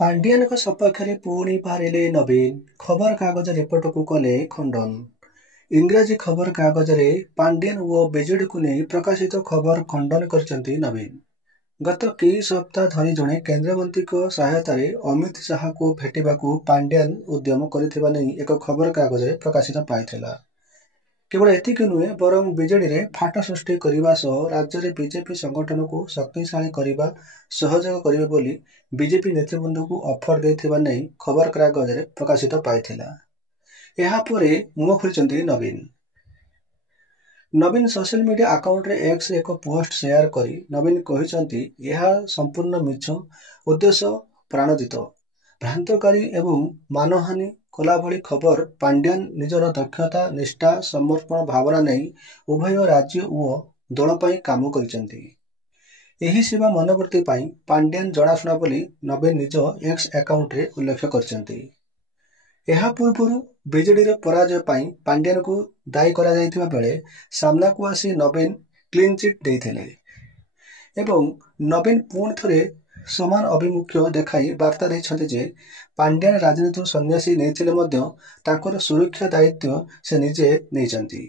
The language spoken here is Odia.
ପାଣ୍ଡିଆନଙ୍କ ସପକ୍ଷରେ ପୁଣି ବାହାରିଲେ ନବୀନ, ଖବରକାଗଜ ରିପୋର୍ଟକୁ କଲେ ଖଣ୍ଡନ। ଇଂରାଜୀ ଖବରକାଗଜରେ ପାଣ୍ଡିଆନ ଓ ବିଜେଡିକୁ ନେଇ ପ୍ରକାଶିତ ଖବର ଖଣ୍ଡନ କରିଛନ୍ତି ନବୀନ। ଗତ କେଇ ସପ୍ତାହ ଧରି ଜଣେ କେନ୍ଦ୍ରମନ୍ତ୍ରୀଙ୍କ ସହାୟତାରେ ଅମିତ ଶାହାକୁ ଭେଟିବାକୁ ପାଣ୍ଡିଆନ ଉଦ୍ୟମ କରିଥିବା ନେଇ ଏକ ଖବରକାଗଜରେ ପ୍ରକାଶିତ ପାଇଥିଲା। କେବଳ ଏତିକି ନୁହେଁ, ବରଂ ବିଜେଡିରେ ଫାଟ ସୃଷ୍ଟି କରିବା ସହ ରାଜ୍ୟରେ ବିଜେପି ସଂଗଠନକୁ ଶକ୍ତିଶାଳୀ କରିବା ସହଯୋଗ କରିବେ ବୋଲି ବିଜେପି ନେତୃବୃନ୍ଦଙ୍କୁ ଅଫର ଦେଇଥିବା ନେଇ ଖବରକାଗଜରେ ପ୍ରକାଶିତ ପାଇଥିଲା। ଏହାପରେ ମୁହଁ ଖୋଲିଛନ୍ତି ନବୀନ। ନବୀନ ସୋସିଆଲ ମିଡିଆ ଆକାଉଣ୍ଟରେ ଏକ୍ସରେ ଏକ ପୋଷ୍ଟ ସେୟାର କରି ନବୀନ କହିଛନ୍ତି, ଏହା ସମ୍ପୂର୍ଣ୍ଣ ମିଛ, ଉଦ୍ଦେଶ୍ୟ ପ୍ରଣୋଦିତ, ଭ୍ରାନ୍ତକାରୀ ଏବଂ ମାନହାନି କଲାଭଳି ଖବର। ପାଣ୍ଡିଆନ ନିଜର ଦକ୍ଷତା, ନିଷ୍ଠା, ସମର୍ପଣ ଭାବନା ନେଇ ଉଭୟ ରାଜ୍ୟ ଓ ଦଳ ପାଇଁ କାମ କରିଛନ୍ତି। ଏହି ସେବା ମନୋବୃତ୍ତି ପାଇଁ ପାଣ୍ଡିଆନ ଜଣାଶୁଣା ବୋଲି ନବୀନ ନିଜ ଏକ୍ସ ଆକାଉଣ୍ଟରେ ଉଲ୍ଲେଖ କରିଛନ୍ତି। ଏହା ପୂର୍ବରୁ ବିଜେଡିର ପରାଜୟ ପାଇଁ ପାଣ୍ଡିଆନଙ୍କୁ ଦାୟୀ କରାଯାଇଥିବା ବେଳେ ସାମ୍ନାକୁ ଆସି ନବୀନ କ୍ଲିନ୍ ଚିଟ୍ ଦେଇଥିଲେ ଏବଂ ନବୀନ ପୁଣି ଥରେ ସମାନ ଆଭିମୁଖ୍ୟ ଦେଖାଇ ବାର୍ତ୍ତା ଦେଇଛନ୍ତି ଯେ ପାଣ୍ଡିଆନ ରାଜନୀତିରୁ ସନ୍ନ୍ୟାସ ନେଇଥିଲେ ମଧ୍ୟ ତାଙ୍କର ସୁରକ୍ଷା ଦାୟିତ୍ୱ ସେ ନିଜେ ନେଇଛନ୍ତି।